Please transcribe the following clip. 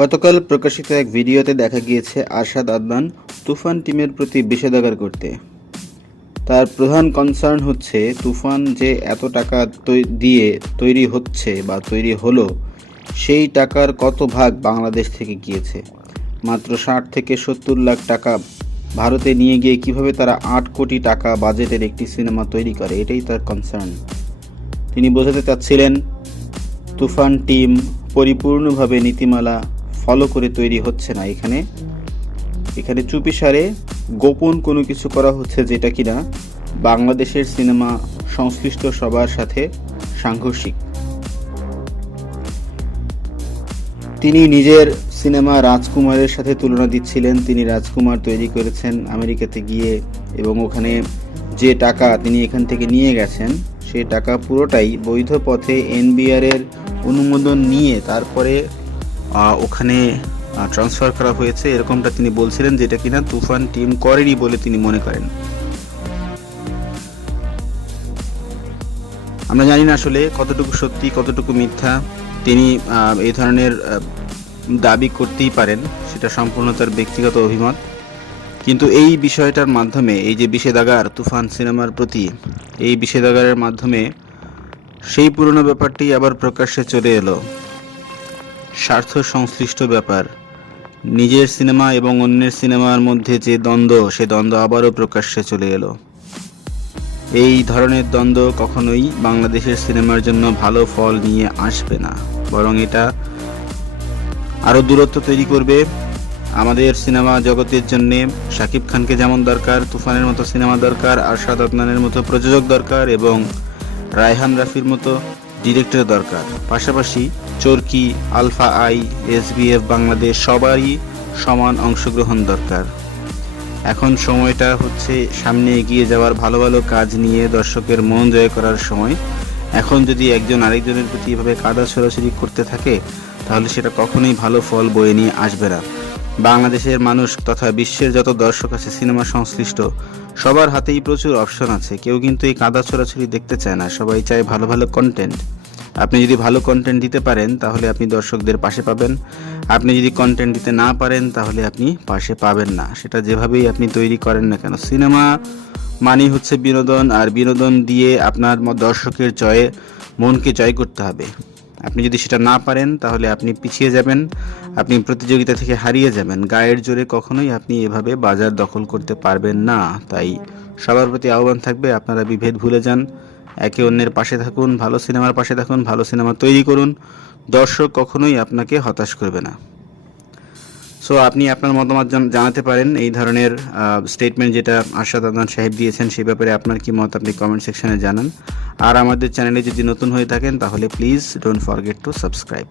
গতকাল প্রকাশিত এক ভিডিওতে দেখা গিয়েছে আরশাদ আদনান তুফান টিমের প্রতি বিষেধাগার করতে। তার প্রধান কনসার্ন হচ্ছে তুফান যে এত টাকা দিয়ে তৈরি হচ্ছে বা তৈরি হলো, সেই টাকার কত ভাগ বাংলাদেশ থেকে গিয়েছে। মাত্র 60 থেকে 70 লাখ টাকা ভারতে নিয়ে গিয়ে কিভাবে তারা 8 কোটি টাকা বাজেটের একটি সিনেমা তৈরি করে, এটাই তার কনসার্ন। তিনি বোঝাতে চাচ্ছিলেন তুফান টিম পরিপূর্ণভাবে নীতিমালা ফলো করে তৈরি হচ্ছে না। এখানে চুপিসারে গোপন কোনো কিছু করা হচ্ছে, যেটা কিনা বাংলাদেশের সিনেমা সংশ্লিষ্ট সবার সাথে সাংঘর্ষিক। তিনি নিজের সিনেমা রাজকুমারের সাথে তুলনা দিচ্ছিলেন। তিনি রাজকুমার তৈরি করেছেন আমেরিকাতে গিয়ে, এবং ওখানে যে টাকা তিনি এখান থেকে নিয়ে গেছেন, সে টাকা পুরোটাই বৈধ পথে এনবিআর এর অনুমোদন নিয়ে তারপরে ওখানে ট্রান্সফার করা হয়েছে, এরকমটা তিনি বলছিলেন, যেটা কিনা তুফান টিম করেনি বলে তিনি মনে করেন। আমরা জানি না আসলে কতটুকু সত্যি কতটুকু মিথ্যা। তিনি এই ধরনের দাবি করতেই পারেন, সেটা সম্পূর্ণ তার ব্যক্তিগত অভিমত। কিন্তু এই বিষয়টার মাধ্যমে, এই যে বিষেধাগার তুফান সিনেমার প্রতি, এই বিষেধাগারের মাধ্যমে সেই পুরনো ব্যাপারটি আবার প্রকাশ্যে চলে এলো। স্বার্থ সংশ্লিষ্ট ব্যাপার, নিজের সিনেমা এবং অন্যের সিনেমার মধ্যে যে দ্বন্দ্ব, সে দ্বন্দ্ব আবারও প্রকাশ্যে চলে এলো। এই ধরনের দ্বন্দ্ব কখনোই বাংলাদেশের সিনেমার জন্য ভালো ফল নিয়ে আসবে না, বরং এটা আরও দূরত্ব তৈরি করবে। আমাদের সিনেমা জগতের জন্যে শাকিব খানকে যেমন দরকার, তুফানের মতো সিনেমা দরকার, আরশাদ আদনানের মতো প্রযোজক দরকার, এবং রায়হান রাফির মতো ডিরেক্টর দরকার। পাশাপাশি চরকি, আলফা আই, এসবিএফ বাংলাদেশ সবারই সমান অংশগ্রহণ দরকার। এখন সময়টা হচ্ছে সামনে এগিয়ে যাওয়ার, ভালো ভালো কাজ নিয়ে দর্শকের মন জয় করার সময়। এখন যদি একজন আরেকজনের প্রতি এভাবে কাদা ছড়াছড়ি করতে থাকে, তাহলে সেটা কখনোই ভালো ফল বয়ে নিয়ে আসবে না। বাংলাদেশের মানুষ তথা বিশ্বের যত দর্শক আছে সিনেমা সংশ্লিষ্ট, সবার হাতেই প্রচুর অপশন আছে। কেউ কিন্তু এই কাদা ছড়াছড়ি দেখতে চায় না, সবাই চায় ভালো ভালো কন্টেন্ট। আপনি যদি ভালো কন্টেন্ট দিতে পারেন, তাহলে আপনি দর্শকদের পাশে পাবেন। আপনি যদি কন্টেন্ট দিতে না পারেন, তাহলে আপনি পাশে পাবেন না। সেটা যেভাবেই আপনি তৈরি করেন না কেন, সিনেমা মানে হচ্ছে বিনোদন, আর বিনোদন দিয়ে আপনার দর্শকের মনকে জয় করতে হবে। আপনি যদি সেটা না পারেন, তাহলে আপনি পিছিয়ে যাবেন, আপনি প্রতিযোগিতা থেকে হারিয়ে যাবেন। গায়ের জোরে কখনোই আপনি এভাবে বাজার দখল করতে পারবেন না। তাই সবার প্রতি আহ্বান থাকবে, আপনারা বিভেদ ভুলে যান, একে অন্যের পাশে থাকুন, ভালো সিনেমার পাশে থাকুন, ভালো সিনেমা তৈরি করুন। দর্শক কখনোই আপনাকে হতাশ করবে না। সো আপনি আপনার মতামত জানাতে পারেন। এই ধরনের স্টেটমেন্ট যেটা আরশাদ আদনান সাহেব দিয়েছেন, সেই ব্যাপারে আপনার কি মত, আপনি কমেন্ট সেকশনে জানান। আর আমাদের চ্যানেলে যদি নতুন হয়ে থাকেন, তাহলে please don't forget to subscribe.